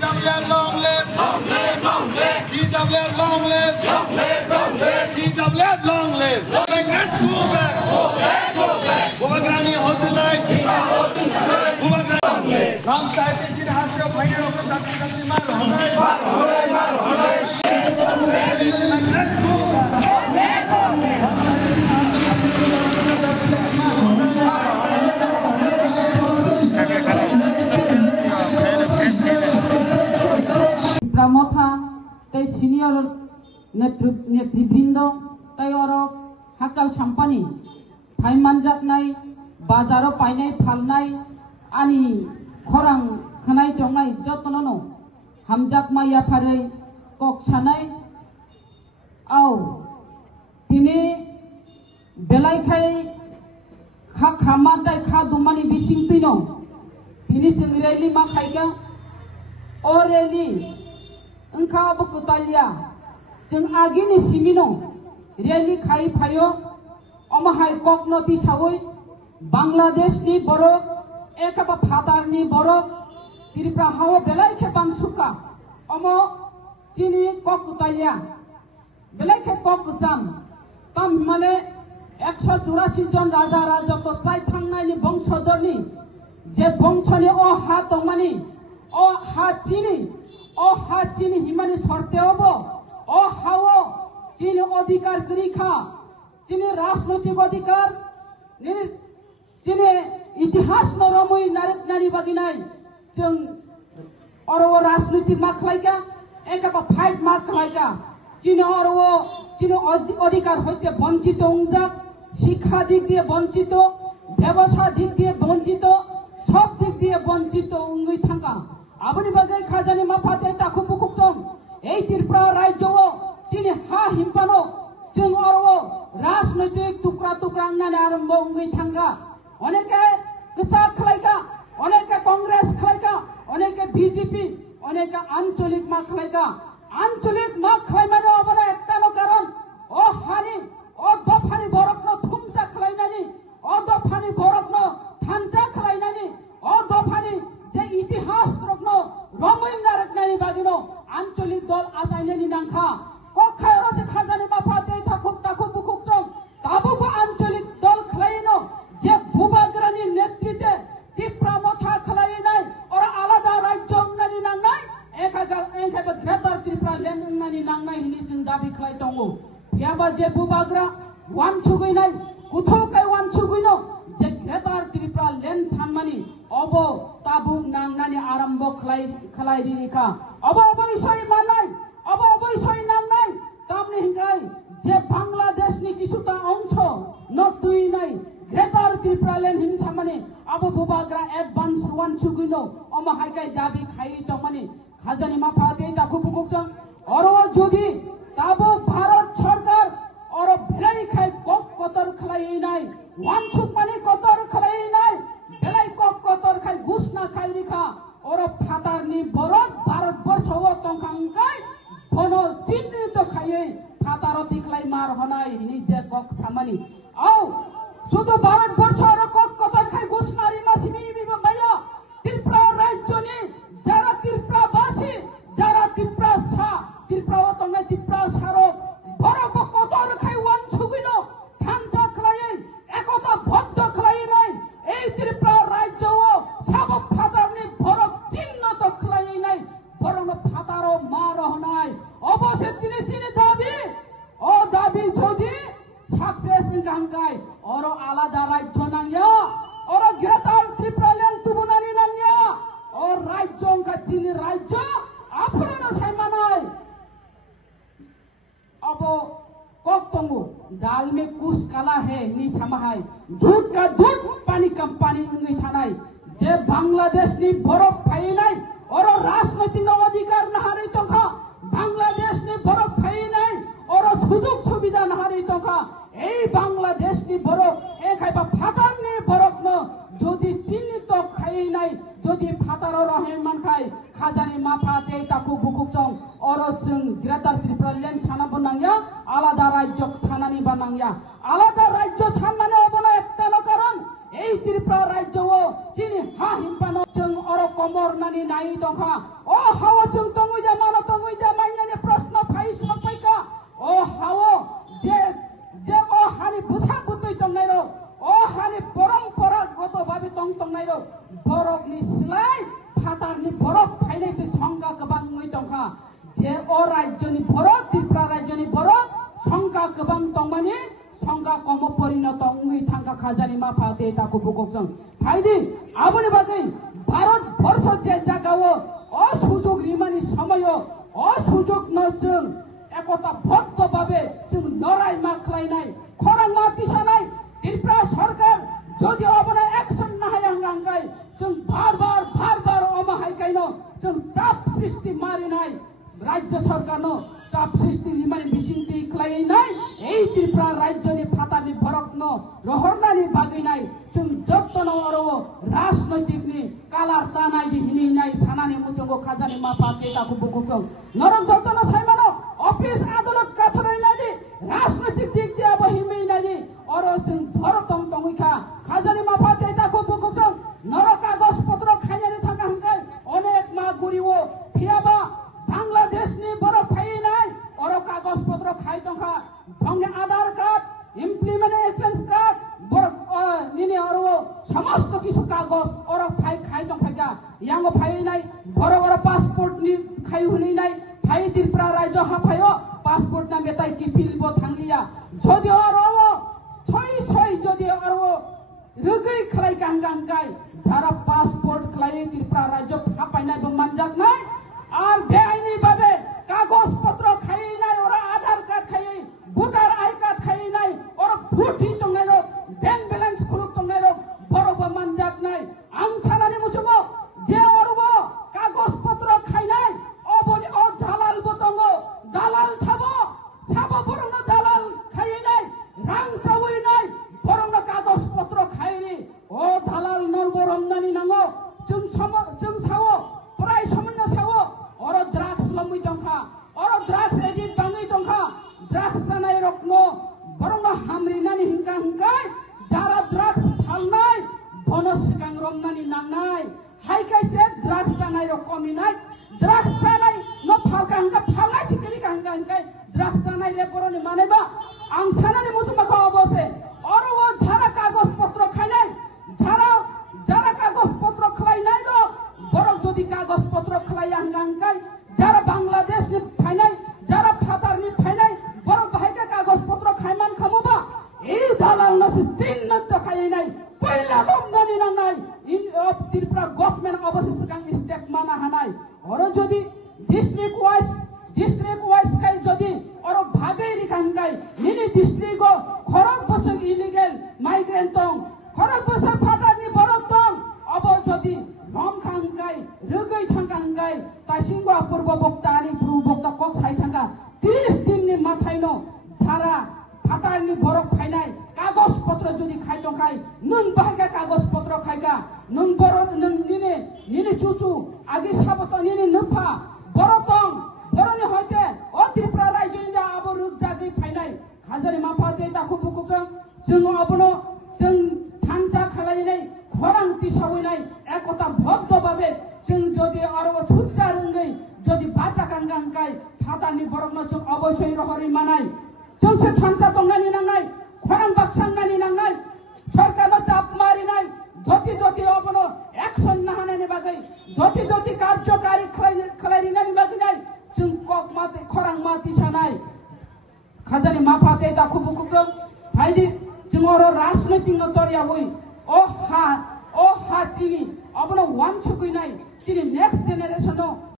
TWR long live! Long live! Long live! TWR long live! Long live! Long live! TWR long live! Let's go back! Go back! Go back! Bubagrani Hozulai! Bubagrani! Ram Sahib Ji Hasra Bhaiya Roko Dr. Dr. Mar Honai! Mar Honai! Mar Honai! Let's go back! Pramotha, tay senior netribrinda, tay oro hakal champani, phai manjat nai, bazaro painai phalnai, ani khorang khanai tongnai jotnono, hamjat maya pharai kok sanai, au tini belai khai kha khamadai kha dumani bising tino, tini jengreli ma khaiga, oreli engkau bekutalia jeng agini simino reli khai phayo omahai koknoti sawoi Bangladesh ni borok ekaba father ni borok Tripura hawo belai khe bangsuka omo chini kokutalia belai khe kokjam tam male 184 জন রাজা রাজত্ব চাই থাংনাইনি বংশধরনি যে বংশনি ও হা তংমানি ও হা চিনি হিমানি শর্তে হব ও হাও চিনি অধিকার করিখা চিনি রাজনৈতিক অধিকার চিনি ইতিহাস নরমই নারক নারী বাগিনাই जों और वो राजनीतिक माखलाइका एकाबा फाइट माखलाइका चिनी और वो चिनी अधिकार হইতে বঞ্চিত উংজাক শিক্ষা দিক দিয়ে বঞ্চিত ব্যবসা দিক দিয়ে বঞ্চিত সব দিক দিয়ে বঞ্চিত উঙ্গই থাকা আবনি বাজাই খাজানি মাফাতে তাকু বুকুকজং এই ত্রিপুরা রাজ্য চিনি হা হিমপানো जों और वो राजनैतिक टुकड़ा टुकड़ा आंगनाने आरंभ उंगई थांगा अनेके गोसा खलाइका अनेके कांग्रेस खलाइका अनेके बीजेपी अनेके आंचलिक मा खलाइका आंचलिक मा खलाइ माने अबना एकटानो कारण ओ हानि ओ दफानि बरकनो थुमचा खलाइनानि ओ दफानि बरकनो थानचा खलाइनानि ओ दफानि जे इतिहास रकनो रमैना रकनानि बागिनो आंचलिक दल आजाइनानि नांखा कखायरो जे खाजानि माफाते थाखुक बुकुकजों दाबुबो आंचलिक दल खलाइनो जे बुबाग्रानि नेतृत्वे त्रिपुरा मथा खलाइनाय और आलादा राज्य उंनानि नांनाय एखाबो ग्रेटार त्रिपुरा लेन्ड उंनानि नांनाय हिनि जों दाबि खलाइ दङो फियाबा जे बुबाग्रा वान छुगैनाय कुथौकाय वान छुगैनो जे ग्रेटार त्रिपुरा लेन्ड सानमानि अबो ताबुक नांनानि आरम्भ खलाइ रिखा अबो अबयसय मानाय अबो अबयसय नांनाय तामनि हिंगाय जे बांग्लादेशनि किसुता अंश न दुइनाय ग्रेटार त्रिपुरा लेन्ड हिनि सानमानि अबो बुबाग्रा एडभान्स वान छुगैनो अमा हाइकाय दाबि खाइ दमानि खाजानि माफाते ताकु बुकुकजों और যদি ताबो भारत सरकार और बेलाई खाय कतर खलाइनाय वानसुक माने कतर खलाइनाय बेलाई कतर खाय गुसना खाय रिखा और फातारनि बरक भारत बर्षव तंखांकाय बनो चिन्हित खायै फातार दिखलाय मार हनाय हिनि जे कक सामानि औ শুধু भारत बर्ष और कतर खाय गुसनारि मासिमि बिबाया त्रिपुरा राज्यनि যারা ত্রিপুরাবাসী যারা ত্রিপুরা त्रिपुरा तंनाय त्रिपुरा सारो बरफ कतर खाय वान छुगिनो थांजा खलायै एकता बद्ध खलायनाय এই ত্রিপুরা রাজ্য সাব ফাতারনি বরফ চিহ্ন তো খলাইনাই বরং ফাতারও মা রহনাই অবশ্যই তিনি দাবি ও দাবি যদি সাকসেস গাঙ্গাই और আলাদা রাজ্য নাংয়া और গ্রেটার ত্রিপুরা ল্যান্ড তুবনানি নাংয়া और राज्य का चीनी राज्य आपरना साइमानाय अब कोक्तंगु दाल में कुछ काला है नि समाहाय दूध का दूध पानी का पानी उंगई थानाय जे बांग्लादेश नि बरफ फाइनाय और राजनैतिक अधिकार नहारै तंखा बांग्लादेश नि बरफ फाइनाय और सुजुग सुविधा नहारै तंखा এই বাংলাদেশ नि बरफ एखायबा फातार नि बरफ न যদি চিহ্নিত খাই নাই যদি ফাতারও রহমান খাই খাজানি মাফাতে তাকু বুকুকজং অরজों গ্রেটার ত্রিপুরা ল্যান্ড সানাবো নাংয়া আলাদা রাজ্য সানানি বানাংয়া আলাদা রাজ্য সানমানে অবনা একটানো কারণ এই ত্রিপুরা রাজ্য চিনি হা হিমপানো जों or komor nani nai dongha o hawo chung tongui da mano tongui da mainani prashno phai sapai ka o hawo je o hani busak butui tongnai ro o hani परम्परागत भावे tongnai ro borok ni slai phatar ni borok phainai se sangka kebang ngui tongkha je o rajyo ni borok Tripura rajyo ni borok sangka kebang tongmani sangka komo porinoto ngui thangka khajani ma phate taku bukokjong phaidi aboni bagai bharat borsho je jagao অসুযোগ রিমানি সময় অসুযোগ নজং একতা বদ্ধ ভাবে जों লড়াই মাখলাইনাই খরাং মা দিশানাই ত্রিপুরা সরকার যদি অবনা action না হয় হাঙ্গাই जों বারবার অমাহাইকাইনো जों চাপ সৃষ্টি মারি নাই রাজ্য সরকারনো চাপ সৃষ্টি রিমানি বিসিংতি খ্লাই নাই এই ত্রিপুরা রাজ্যনি ফাতানি বরকনো রহরনানি বাগৈ নাই जों যত্ন আরো রাজনৈতিকনি কালার তানাই হিনি নাই সানানি মুজঙ্গ খাজানি মা পাতে তাকু বুকুকং নরম যত্ন সাইমানো অফিস আদালত কাথরাই নাই রাজনৈতিক দিক দিয়া বহিমেই নাই আরো जों ভরতম তঙ্গিখা খাজানি মা পাতে তাকু বুকুকং নর কাগজপত্র খাইনানি থাকা হাঙ্কাই অনেক মা গরিও ফিয়াবা বাংলাদেশ নি বড় ফাই নাই অর কাগজপত্র খাই তঙ্কা ভঙ্গে আধার কার্ড ইমপ্লিমেন্টেশন কার্ড নিনে অর সমস্ত কিছু কাগজ অর ফাই খাই তঙ্কা ইয়াঙ্গ ফাই নাই বড় বড় পাসপোর্ট নি খাই হুনি নাই ফাই ত্রিপুরা রাজ্য হাফায়ো পাসপোর্ট না বেতাই কি ফিলবো থাংলিয়া যদি অর ছয় যদি অর রগৈ খাই গাঙ্গাঙ্গাই যারা পাসপোর্ট খাই ত্রিপুরা রাজ্য হাফাইনাই বমানজাক নাই আর বেআইনি ভাবে কাগজপত্র খাই নাই ওরা আধার কার্ড খাই ভোটার আই কার্ড খাই নাই ওরা ভোট তংনাই রো ব্যাংক ব্যালেন্স খুলুক তংনাই রো বড় মানজাত নাই আং ছানানি মুজুবো যে অরব কাগজপত্র খাই নাই অবনি ও দালাল বতঙ্গ দালাল ছাবো বরং দালাল খাই নাই রাং চাবই নাই বরং কাগজপত্র খাইনি ও দালাল নরবরমনানি নাঙ্গো जों সাও প্রায় সমন্য সাও অর ড্রাগস লম্বই দংখা অর ড্রাগস এডিট বাঙৈ দংখা ড্রাগস জানাই রকনো বরং হামরিনানি হিংকাই যারা ড্রাগস ফালনাই বনস সিকাং রমনানি নাংনাই হাইকাইসে ড্রাগস জানাই রকমি নাই ড্রাগস জানাই ন ফালকাংকা ফালনাই সিকরি কাংকাই ড্রাগস জানাই লে বরনি মানেবা আং সানানি মুজুমাখা অবসে অর ও যারা কাগজপত্র খাইনাই যারা কাগজপত্র খাই নাই র বরং যদি কাগজপত্র খাই হাঙ্গাঙ্কাই যারা বাংলাদেশ নি ফাইনাই যারা ফাতার নি ফাইনাই বরং ভাইকা কাগজপত্র খাইমান খামবা এই দালাল নসি চিহ্ন তো খাই নাই পয়লা লমনানি নাংনাই ইন অফ ত্রিপুরা গভর্নমেন্ট অবশ্যই সিকাং স্টেপ মানা হানাই আর যদি ডিস্ট্রিক্ট ওয়াইজ খাই যদি আর ভাগৈ রিখাঙ্কাই নিনি ডিস্ট্রিক্ট খরক বসক ইলিগেল মাইগ্রেন্ট তং খরক বসক ফাতার নি বরক তং अब যদি রম খাঙ্কাই রগৈ থাঙ্কাঙ্কাই তাইসিংগা পূর্ব বক্তা আনি পূর্ব বক্তা কক সাই থাঙ্কা 30 দিন নি মাথাইনো যারা ফাটানি বরক ফাইনাই কাগজপত্র যদি খাই দখাই নং বাহাকা কাগজপত্র খাইকা নং বড় নং নিনে চুচু আগে সাবত নিনে নফা বড়তং বড়নি হইতে ও ত্রিপুরা রাজ্যনি আবো রুক জাগৈ ফাইনাই হাজারি মাফাতে তাকু বুকুকং जों अबनो जों थांचा खालायनाय খরাং তিসাউইনাই একতা বদ্ধ ভাবে जों যদি আরো ছুচ্চা রঙ্গৈ যদি বাচা কাঙ্গাঙ্কাই ফাতানি বরকনো जों অবশ্যই রহরি মানাই जों সে থানচা তংনানি নাংনাই খরাং বাকসাংনানি নাংনাই সরকার চাপ মারিনাই দতি অবনো অ্যাকশন না হানানি বাগৈ দতি কার্যকারী খালাইনানি বাগৈ নাই जों কক মাতে খরাং মা তিসানাই খাজানি মাফাতে দাখু বুকুকং ফাইদি जों अरो राजनैतिक नतरिया वै ओ हा चिनी अब वान छुकुई नाई चिनी नेक्स्ट जेनेरेशन